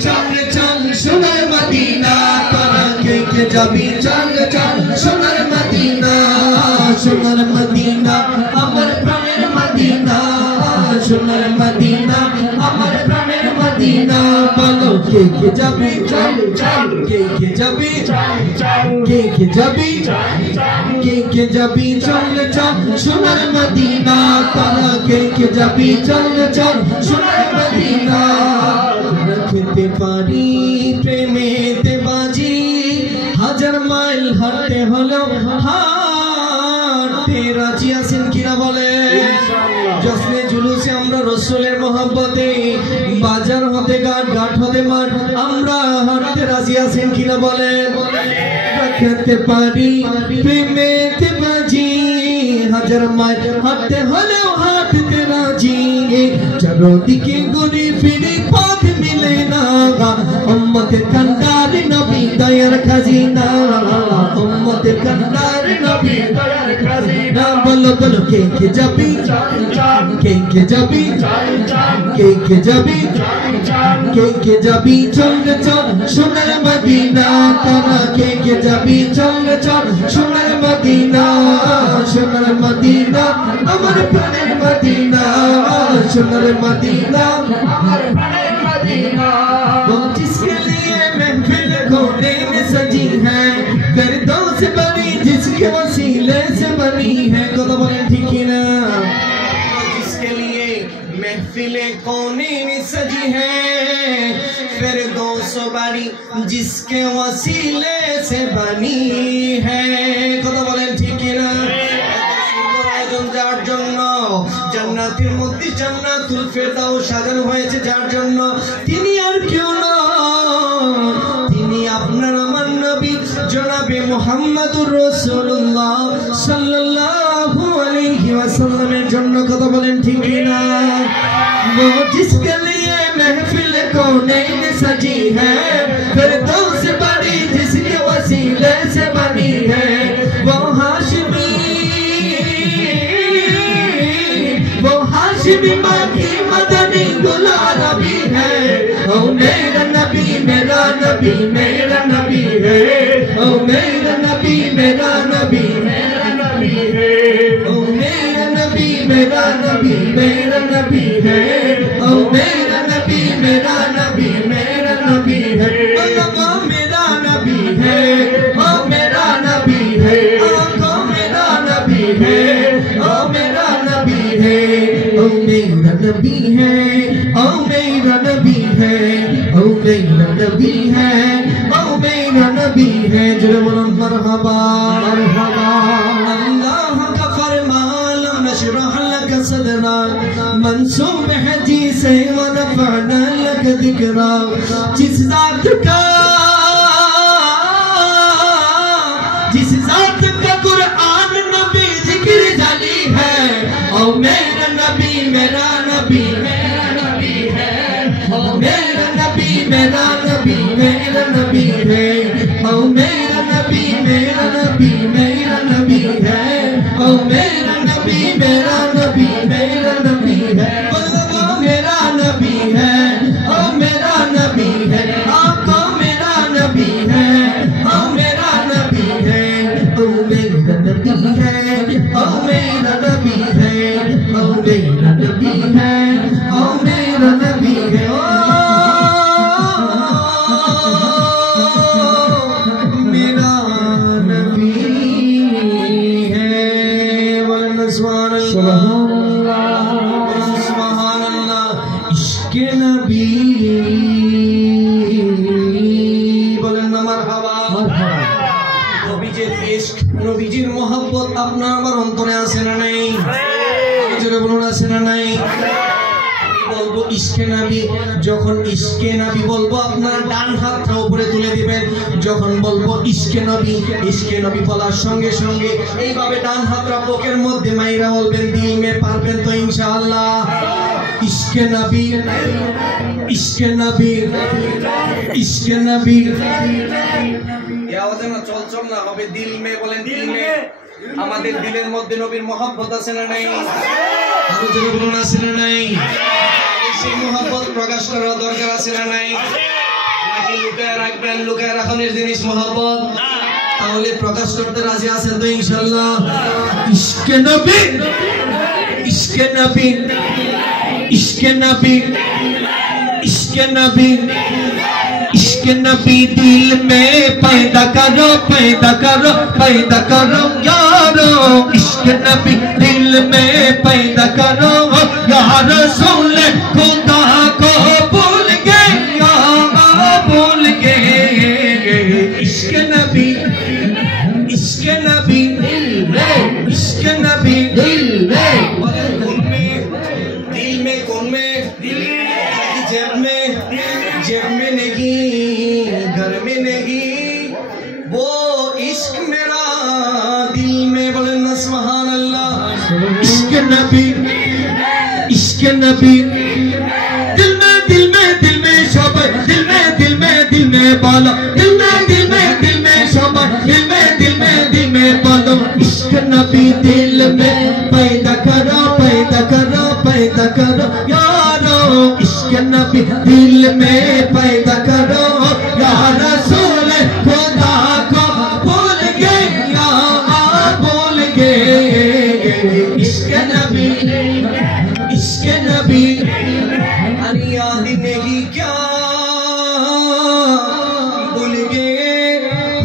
চল চল সোনার মদিনা তোরা কে কে যাবি চল চল সোনার মদিনা আমার প্রাণের মদিনা সোনার মদিনা আমার প্রাণের মদিনা বলো কে কে যাবি চল চল কে কে যাবি চল চল কে কে যাবি কে কে যাবি চল চল সোনার মদিনা তোরা কে কে যাবি চল চল সোনার মদিনা রাখতে পারি প্রেমেতে বাজি হাজার মাইল হাঁটতে হলো হাঁটতে রাজি আছেন কিনা বলে জশ্নে জুলুসে আমরা রসুলের মহব্বতে বাজার হতে ঘাট ঘাট হতে মাঠ আমরা হাঁটতে রাজি আছেন কিনা বলে রাখতে পারি প্রেমেতে বাজি হাজার মাইল হাঁটতে হলেও হাঁটতে রাজি চারদিকে ঘুরে ফিরে পথ মিলে না উম্মতের কান্ডার নবী দয়ার খাজিনা উম্মতের কান্ডার নবী দয়ার খাজিনা বলো বলো কে কে যাবি কে কে যাবি কে কে যাবি কে কে যাবি চল চল সোনার মদিনা তারা কে কে যাবি চল চল সোনার মদিনা আমার প্রাণের মদিনা সোনার মদিনা আমার প্রাণের मदीना वो जिसके लिए महफिल कोने में सजी है फिरदौस बनी जिसके वसीले से बनी है कदम ठीक ना जिसके लिए महफिल कोने में सजी है फिरदौस बनी जिसके वसीले से बनी है कदम ठीक ना যার জন্য জান্নাতের মধ্যে জান্নাতুল ফেরদাউস সাজানো হয়েছে যার জন্য তিনি আর কেউ না তিনি আপনার আমার নবী জনাবে মুহাম্মদুর রাসূলুল্লাহ সাল্লাল্লাহু আলাইহি ওয়াসাল্লামের জন্য কথা বলেন ঠিক না वो जिसके लिए महफिल कोने में सजी है फिरदौस बड़ी जिसके वसीले से बनी है वो हाशिमी बाकी मदनी दुलारा भी है ओ मेरा नबी मेरा नबी मेरा नबी है ओ मेरा नबी मेरा नबी मेरा नबी है ओ मेरा नबी मेरा नबी मेरा नबी है ओ मेरा नबी मेरा नबी मेरा नबी है ओ मेरा नबी है ओ मेरा नबी है ओ मेरा नबी है ओ मेरा नबी है ओ मेरा नबी है ओ मेरा नबी है ओ मेरा नबी है ओ मेरा नबी है जो बोलो मरहबा मरहबा अल्लाह का फरमान नशरह लक सदरा मंसूब है जी से व नफअना लक जिक्रा जिस ज़ात का कुरान नबी जिक्र जाली है ओ मेरा नबी मेरा नबी मेरा नबी है ओ मेरा नबी मेरा नबी मेरा नबी है ओ मेरा नबी मेरा नबी मेरा नबी है ओ मेरा नबी मेरा नबी मेरा नबी है ओ मेरा नबी है ओ मेरा नबी है आपको मेरा नबी है ओ मेरा नबी है ओ मेरा नबी है ओ मेरा नबी है ओ मेरा नबी है ओ मेरा नबी है ओ मेरा नबी है वल्लह सुभान अल्लाह इश्क़ नबी बोलें ना मरहबा নবীজির মহব্বত আপনার আমার অন্তরে আছে না নাই জোরে বলুন আছে না নাই আমি বলবো ইশকে নবী যখন ইশকে নবী বলবো আপনার ডান হাতটা উপরে তুলে দিবেন যখন বলবো ইশকে নবী বলার সঙ্গে সঙ্গে এইভাবে ডান হাতটা বুকের মধ্যে মাইরা বলবেন দিল মে পারবেন তো ইনশাআল্লাহ ইশকে নবী ইশকে নবী ইশকে নবী আওয়াজে না চল চল না হবে দিল মে বলেন দিল মে আমাদের দিলের মধ্যে নবীর মহব্বত আছে না নাই আরো জোরে বলুন আছে না নাই সেই মহব্বত প্রকাশ করার দরকার আছে না নাই লুকায় রাখবেন, লুকায় রাখানোর জিনিস মোহাম্মত। তাহলে প্রকাশ করতে রাজি আছেন তো ইনশাআল্লাহ? ইশকে নবী, ইশকে নবী, ইশকে নবী, इश्क़ नबी, इश्क़ नबी दिल में पैदा करो, पैदा करो, पैदा करो यारो। इश्क़ नबी दिल में पैदा करो या रसूल खुदा को भूल गए, या भूल गए। इश्क़ नबी, इश्क़ नबी दिल में, इश्क़ नबी दिल में, दिल में कौन में, जेब में नहीं, घर में नहीं, वो इश्क मेरा दिल में। बोले ना सुभान अल्लाह। इश्क नबी, इश्क नबी दिल में, दिल में, दिल में शोभा, दिल में, दिल में, दिल में बाला, दिल में, दिल में, दिल में शोभा, दिल में, दिल में, दिल में बाला। इश्क नबी दिल में पैदा करो, पैदा करो, पैदा करो यारो। इश्क नबी दिल में पैदा करो या रसूल खुदा को भूल गए, या भूल गए। इश्क नबी, इश्क नबी अरे याद नहीं क्या भूल गए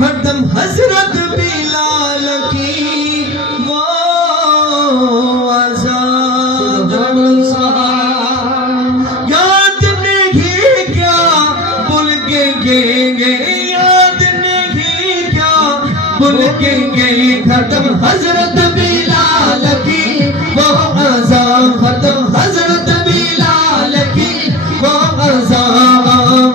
हरदम हजरत बिलाल की वो आज़ाद याद नहीं क्या भूल गए, याद नहीं क्या भूल गए हरदम हजरत बिलाल की वो आज़ाद, हरदम हजरत बिलाल की वो आज़ाद।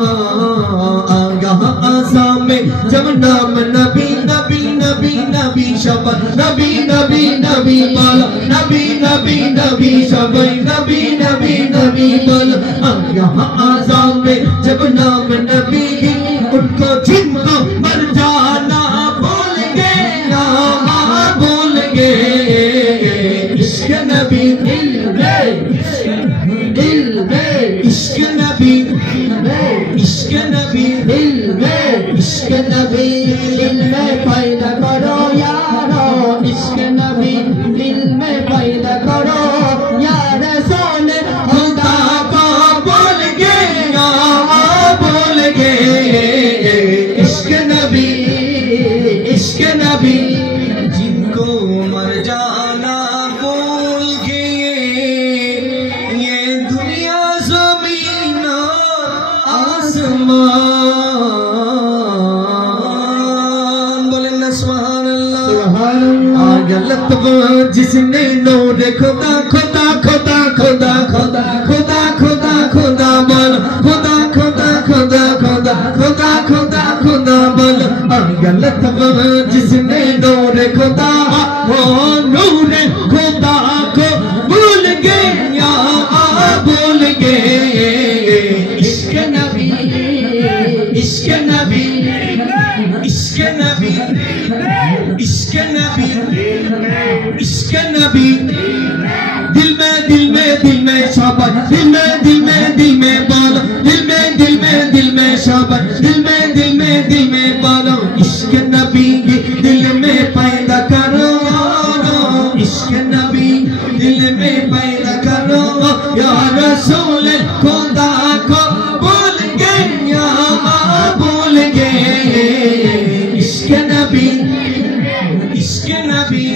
यहाँ आज़ाद में जब नाम नबी, नबी, नबी, नबी शब्द, नबी, नबी, नबी बाला, नबी, नबी, नबी शब्द, नबी, नबी, नबी बाला। यहाँ आज़ाद में जब नाम नबी की उनको जिनको मर जाना भूल गए, या भूल गए। इश्क नबी दिल में, दिल में, इश्क नबी, इश्क नबी दिल में, इश्क नबी दिल में पैदा करो यारो। इश्क नबी दिल में पैदा करो या रसूल खुदा को भूल गए, या भूल गए। इश्क नबी, इश्क नबी जिनको मर जाना भूल गए, ये दुनिया ज़मीन आसमान। बोले ना सुभान अल्लाह, सुभान अल्लाह। गलत वो जिसने नूर खुदा, खुदा, खुदा, खुदा, खुदा, खुदा, खुदा, खुदा बोल, खुदा, खुदा, खुदा, खुदा, खुदा, खुदा, खुदा बोल। गलत वो जिसने नूर खुदा, वो नूर खुदा को भूल गए, या भूल गए। इश्क नबी, इश्क नबी, इश्क नबी, इश्क नबी, इश्क नबी दिल में, दिल में, दिल में शोभा, दिल में, दिल में, दिल में बाला, दिल में, दिल में, दिल में शोभा, दिल में, दिल में, दिल में बाला। इश्क नबी दिल में पैदा करो, इश्क नबी दिल में पैदा करो या रसूल खुदा को भूल गए, या भूल गए। इश्क नबी, इश्क नबी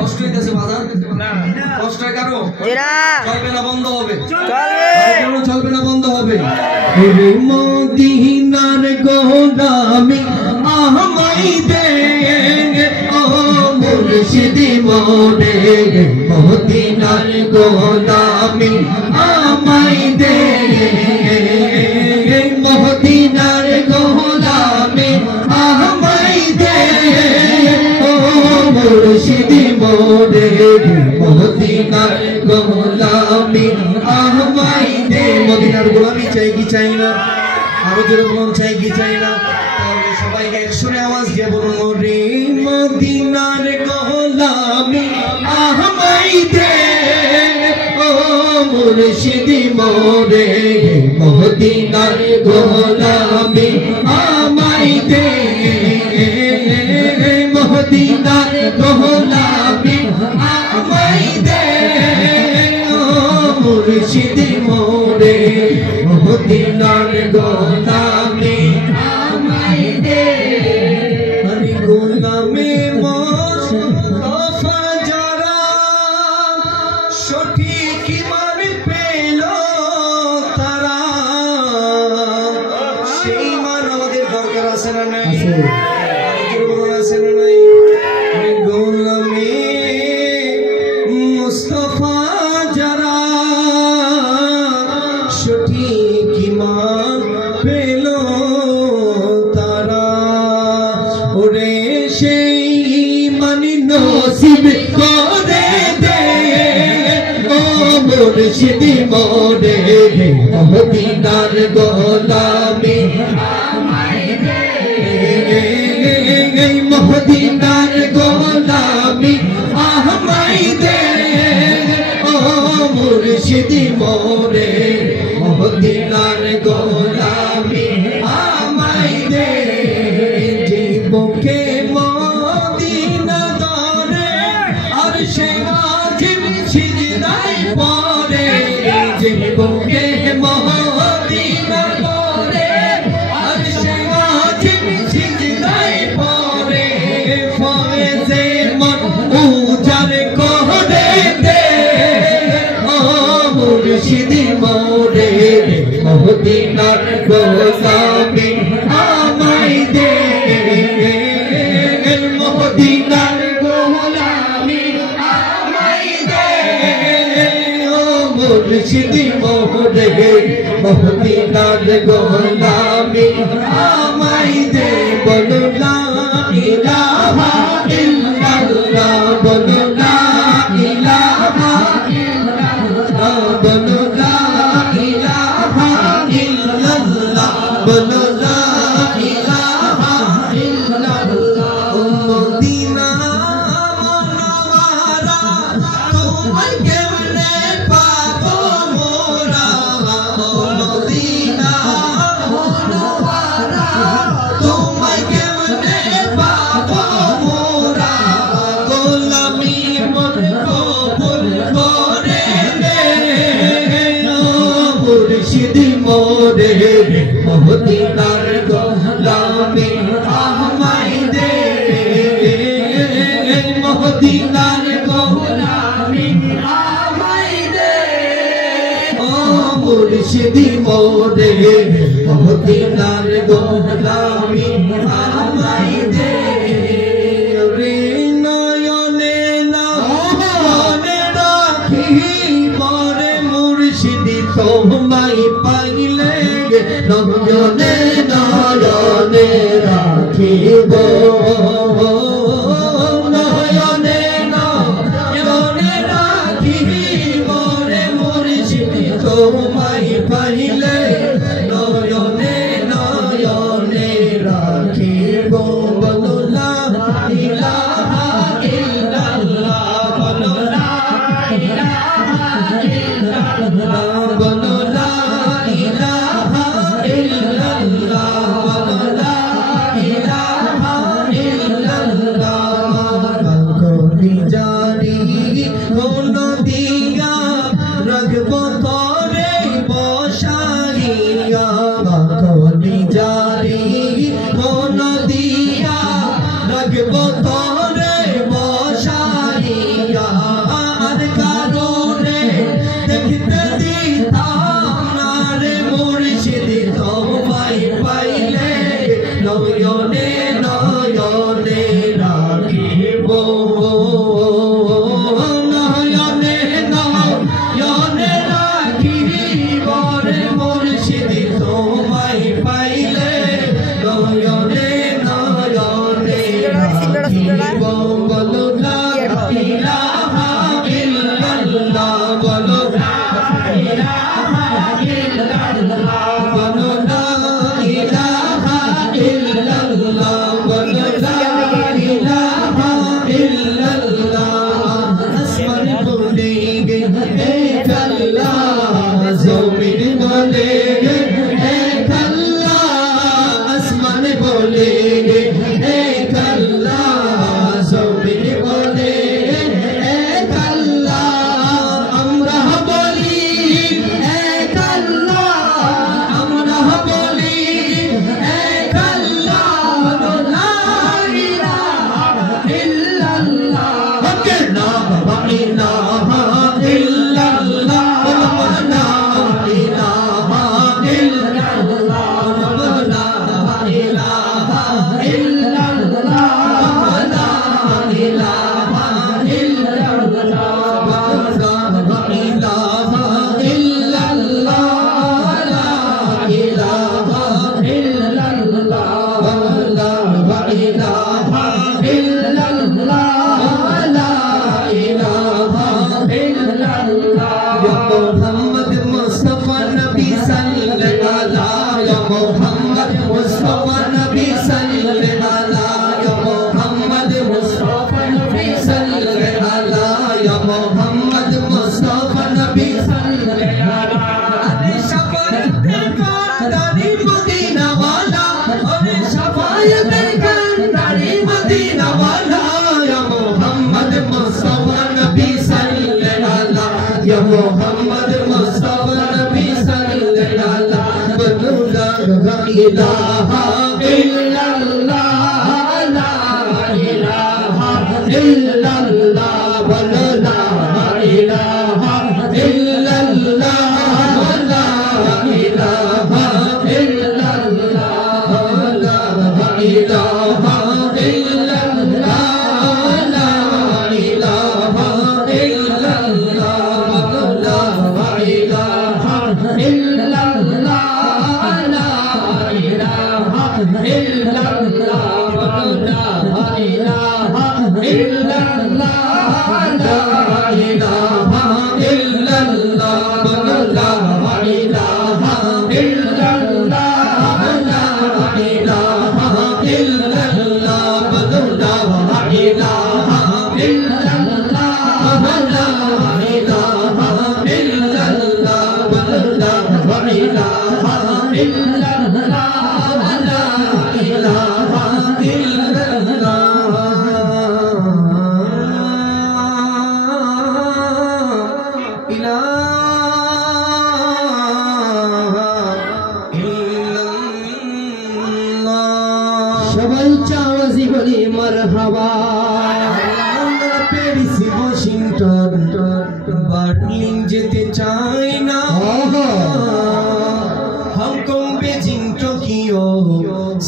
কষ্ট হইতেছে বাজার, কষ্ট কারো চলবে না বন্ধ হবে, চলবে, চলবে না বন্ধ হবে। মদিনার গোলামি আহমাই দে ও মুর্শিদি মোরে, মদিনার গোলামি আমাই দে, মদিনার গোলামি আহমাই দে ও মুর্শিদি মোরে, মদিনার গোলামি আহমাই দে। মদিনার গোলামি চাই কি চাই না? আরো জোরে বলুন, চাই কি চাই না? তাহলে সবাইকে একসঙ্গে আওয়াজ দিয়ে বলুন, মোরে মদিনার গোলামি আহমাই দে ও মুর্শিদি মোরে মদিনার গোলামি আমায় দে মদিনার গোলামি আমায় দে মুর্শিদি মোরে মদিনার গোলামি আমায় দে হরি গোলামি মুস্তাফা যারা সঠিক ইমান পেল তারা সেই ইমান আমাদের দরকার আছে না নাই আছে না নাই গোলামি মুস্তাফা যারা সঠিক ইমান পেল তারা ওরে সেই ইমান নসিব করে দে ও মুর্শিদি মোরে মদিনার গোলামি আমায় দে মদিনার গোলামি আমায় দে ও মুর্শিদি মোরে মদিনার গোলামি আমায় দে জীবকে মদিনা দরে আর সে আজিম সিজদায় পড়ে জীবকে মদিনা দরে আর সে আজিম সিজদায় পড়ে ফয়েজে মন উজার করে দে ও মুর্শিদি মোরে মদিনার গোলামি আমায় দে মদিনার গোলামি আমায় দে ও মুর্শিদি মোরে মদিনার গোলামি আমায় দে বলো লা ইলাহা ইল্লাল্লাহ বলো লা ইলাহা ইল্লাল্লাহ বলো লা ইলাহা ইল্লাল্লাহ বলো লা ইলাহা ইল্লাল্লাহ মদিনা মুনওয়ারা তোমায় কেমনে পাবো মোরা মদিনা মুনওয়ারা তোমায় কেমনে পাবো মোরা গোলামি মন কবুল করে দে মুর্শিদি মোরে মদিনার গোলামি আমায় দে মদিনার গোলামি আমায় দে ও মুর্শিদি মোরে মদিনার গোলামি আমায় দে রে নয়নে নয়নে রাখি পরে মুর্শিদি তোমায় পাইলে নয়নে নয়নে রাখিব নয়নে নয়নে রাখিব রে মুর্শিদি তোমায় পাইলে নয়নে নয়নে রাখিব বলো লা ইলাহা ইল্লাল্লাহ বলো লা ইলাহা ইল্লাল্লাহ বলো লা ইলাহা ইল্লাল্লাহ বলো লা ইলাহা ইল্লাল্লাহ কবি জানি কোন দিয়া রাখবো তোরে বসাইয়া কবি জানি কোন দিয়া রাখবো তোরে বসাইয়া আর কারণে দেখতে দিতাম না রে মুর্শিদি তোমায় পাইলে নয়নে নয়নে রাখিব নয়নে নয়নে রাখিব রে মুর্শিদি তোমায় পাইলে मोहम्मद मुस्तफा नबी सल्लल्लाहु अलैहि या मोहम्मद मुस्तफा नबी सल्लल्लाहु अलैहि या मोहम्मद मुस्तफा नबी सल्लल्लाहु अलैहि शफाअत का दानी मदीना वाला और शफाअत का दानी मदीना वाला या मोहम्मद मुस्तफा नबी सल्लल्लाहु अलैहि या मोहम्मद मुस्तफा नबी सल्लल्लाहु अलैहि ला इलाहा इल्लल्लाह ला इलाहा इल्लल्लाह ला इलाहा इल्लल्लाह ला इलाहा इल्लल्लाह ला इलाहा इल्लल्लाह ला इलाहा इल्लल्लाह ला इलाहा इल्लल्लाह সবাই চাওয়াজি বলি মারহাবা প্যারিস ওয়াশিংটন বার্লিন যেতে চাই না হংকং বেজিং টোকিও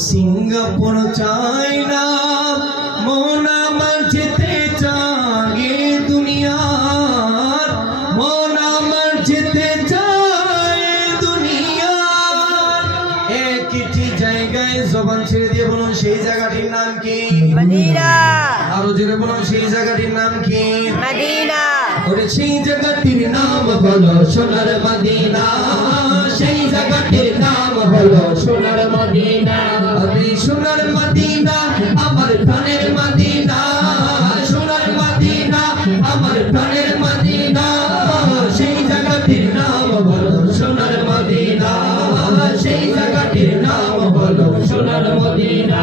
সিঙ্গাপুর চাই না মন আমার যেতে চায় দুনিয়ার মন আমার যেতে চায় দুনিয়ার একটি জায়গায় জবান ছেড়ে দিয়ে বলুন সেই জায়গাটির নাম কি মদিনা আরো জোরে বলুন সেই জায়গাটির নাম কি মদিনা ওরে সেই জায়গাটির নাম হলো সোনার মদিনা সেই জায়গাটির নাম হলো সোনার মদিনা আরে সোনার মদিনা আমার প্রাণের মদিনা সোনার মদিনা আমার প্রাণের মদিনা সেই জায়গাটির নাম হলো সোনার মদিনা সেই জায়গাটির নাম হলো সোনার মদিনা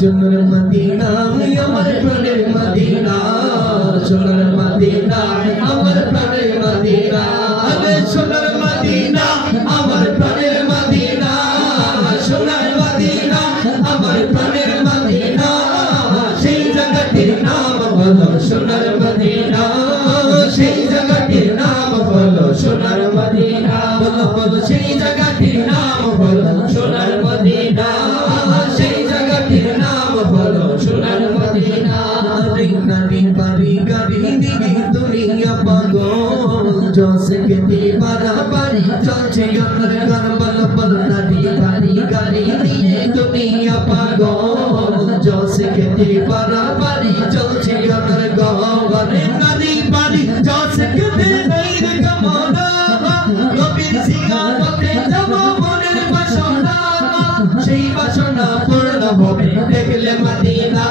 সোনার মদিনা আমার প্রাণের মদিনা সোনার মদিনা আমার প্রাণের মদিনা আরে সোনার মদিনা আমার প্রাণের মদিনা সোনার মদিনা আমার প্রাণের মদিনা সেই জায়গাটির নাম হলো সোনার মদিনা সেই জায়গাটির নাম হলো সোনার মদিনা বলো বলো সেই জায়গাটির নাম হলো সোনার মদিনা সেই জায়গাটির নাম হলো সোনার মদিনা নদী পারি গাড়ি দিদি দুনিয়া পাগল জোসে কেতি বারাবারি চলছে আমার গান বল বল নদী পারি গাড়ি দিদি দুনিয়া পাগল জোসে কেতি বারাবারি চলছে আমার গান নদী পারি জোসে কেতি নাই রে কামনা নবীর সিয়ারতে যাব মনের বাসনা সেই বাসনা পূর্ণ হবে দেখলে মদিনা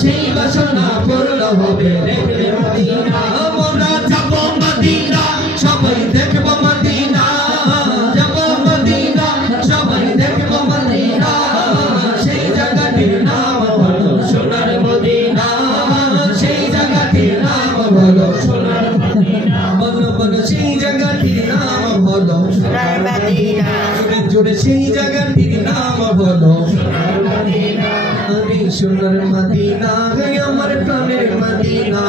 সেই বাসনা পূর্ণ হবে দেখলে মদিনা আমরা যাব মদিনা সবাই দেখব মদিনা যাব মদিনা সবাই দেখব মদিনা সেই জায়গাটির নাম হলো সোনার মদিনা সেই জায়গাটির নাম হলো সোনার মদিনা বলো বলো সেই জায়গাটির নাম হলো সোনার মদিনা জোরে জোরে সেই জায়গাটির নাম হলো সোনার মদিনা আমি সোনার মদিনা আমার প্রাণের মদিনা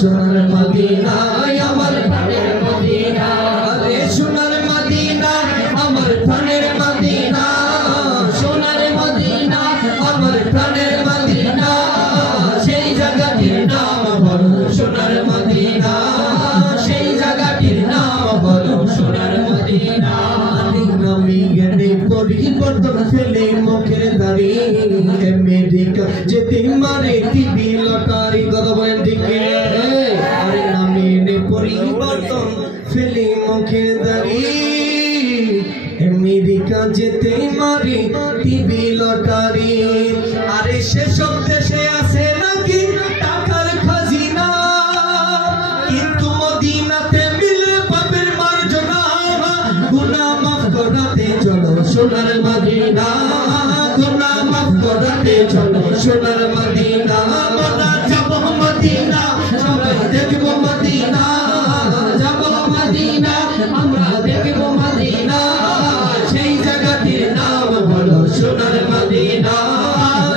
সোনার মদিনা আমার প্রাণের মদিনা আরে সোনার মদিনা আমার প্রাণের মদিনা সোনার মদিনা আমার প্রাণের মদিনা সেই জায়গাটির নাম হলো সোনার মদিনা সেই জায়গাটির নাম হলো সোনার মদিনা আমি গেলে পরিবর্তন ফেলে মুখের দাড়ি আমেরিকা যেতে মারে টিভি লটারি কথা বলেন ঠিক আরে নামে পরিবর্তন ফেলে মুখের দাড়ি আমেরিকা যেতে মারি টিভি লটারি আরে সেসব দেশে আছে নাকি টাকার খাজিনা কিন্তু মদিনাতে মিলে পাপের মার্জনা গুনাহ মাফ করাতে চলো সোনার মদিনা গুনাহ মাফ করাতে চলো সোনার মদিনা আমরা যাব মদিনা সবাই দেখব মদিনা যাব মদিনা আমরা দেখব মদিনা সেই জায়গাটির নাম হলো সোনার মদিনা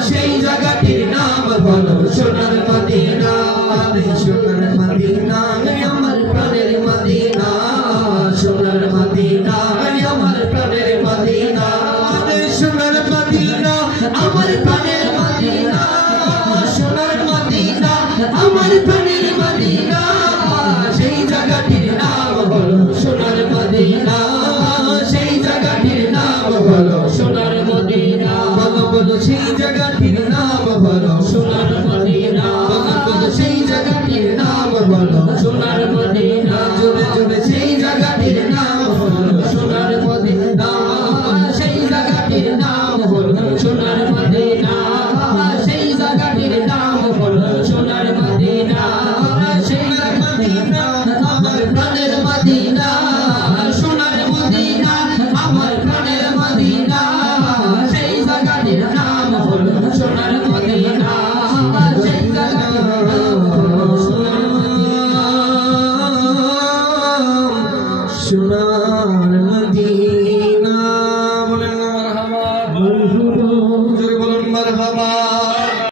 সেই জায়গাটির নাম হলো সোনার মদিনা সোনার মদিনা আমার প্রাণের মদিনা সোনার মদিনা আমার প্রাণের মদিনা সোনার মদিনা আমার প্রাণের মদিনা সোনার মদিনা আমার প্রাণের মদিনা সেই জায়গাটির নাম হলো সোনার মদিনা সেই জায়গাটির নাম হলো সোনার মদিনা বলো বলো সেই জায়গাটির নাম হলো সোনার মদিনা বলো সেই জায়গাটির নাম হলো সোনার মদিনা জোরে জোরে সেই জায়গাটির নাম হলো সোনার মদিনা সেই জায়গাটির নাম হলো সোনার মদিনা সেই জায়গাটির নাম হলো সোনার মদিনা সোনার মদিনা আমার প্রাণের মদিনা সোনার মদিনা আমার প্রাণের মদিনা সেই জায়গাটির নাম হলো সোনার মদিনা সেই জায়গাটির নাম হলো সোনার মদিনা সোনার মদিনা বলেন মারহাবা জোরে বলুন মারহাবা